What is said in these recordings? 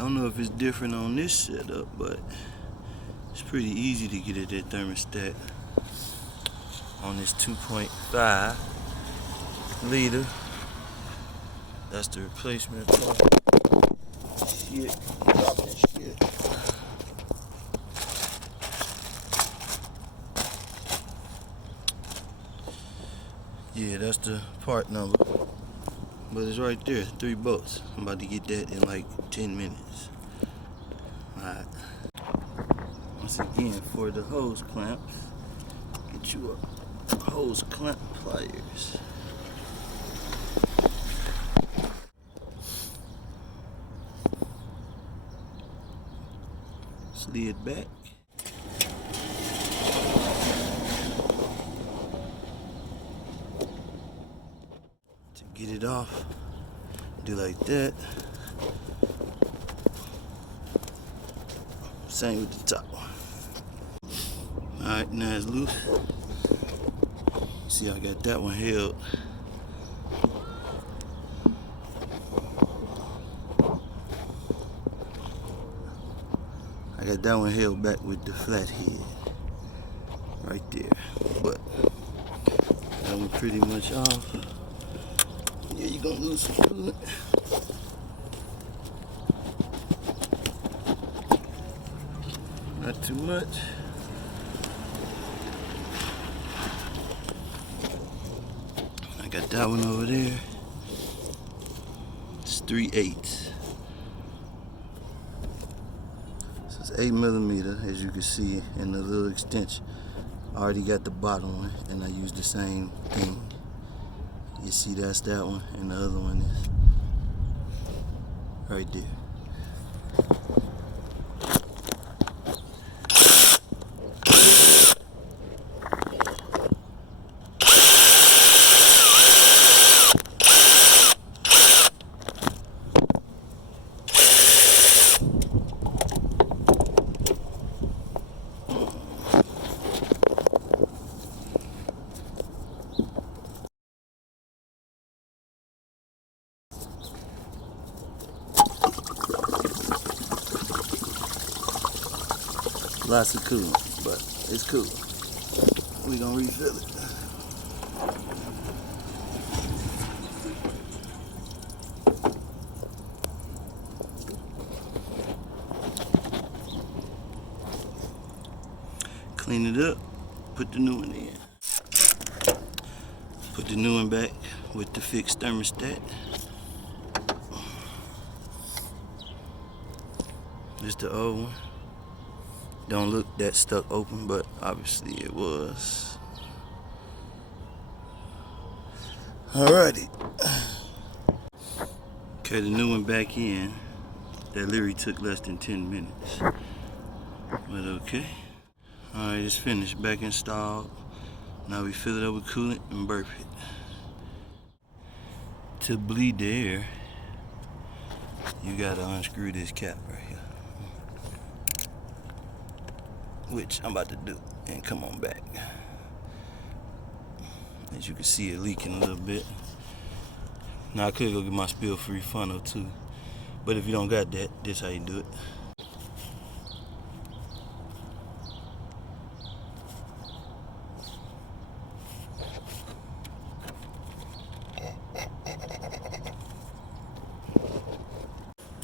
don't know if it's different on this setup, but it's pretty easy to get at that thermostat on this 2.5 liter. That's the replacement part. Shit, drop that shit. Yeah, that's the part number. But it's right there, 3 bolts. I'm about to get that in like 10 minutes. Alright. Once again, for the hose clamps, get you a hose clamp pliers. Slid back. To get it off, do like that. Same with the top. Alright, now it's loose. See, I got that one held. I got that one held back with the flat head. Right there. But that one pretty much off. Yeah, you're gonna lose some coolant. Not too much. I got that one over there. It's 3/8. So it's 8mm, as you can see in the little extension. I already got the bottom one, and I used the same thing. You see, that's that one, and the other one is right there. Lots of coolant, but it's cool. We gonna refill it. Clean it up, put the new one in. Put the new one back with the fixed thermostat. This is the old one. Don't look that stuck open, but obviously it was. Alrighty. Okay, the new one back in. That literally took less than 10 minutes. But okay. Alright, it's finished. Back installed. Now we fill it up with coolant and burp it. To bleed the air, you gotta unscrew this cap right here. Which I'm about to do, and come on back. As you can see, it leaking a little bit. Now I could go get my spill-free funnel too, but if you don't got that, this how you do it.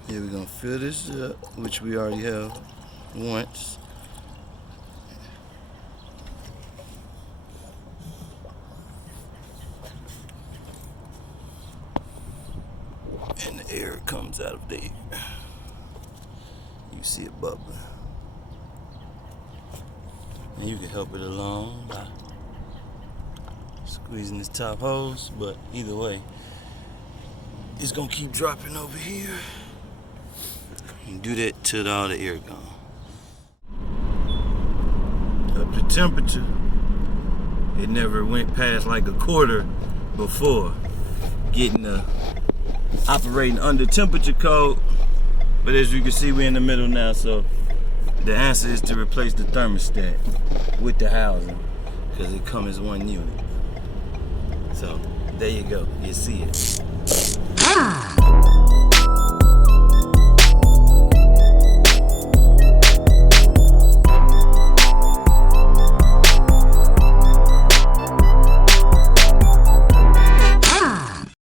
Here we're gonna fill this up, which we already have once. And the air comes out of there. You see it bubbling. And you can help it along by squeezing this top hose, but either way, it's gonna keep dropping over here. You do that till all the air gone. Up the temperature, it never went past like a quarter before getting the operating under temperature code, but as you can see, we're in the middle now, so the answer is to replace the thermostat with the housing because it comes as one unit. So there you go, you see it.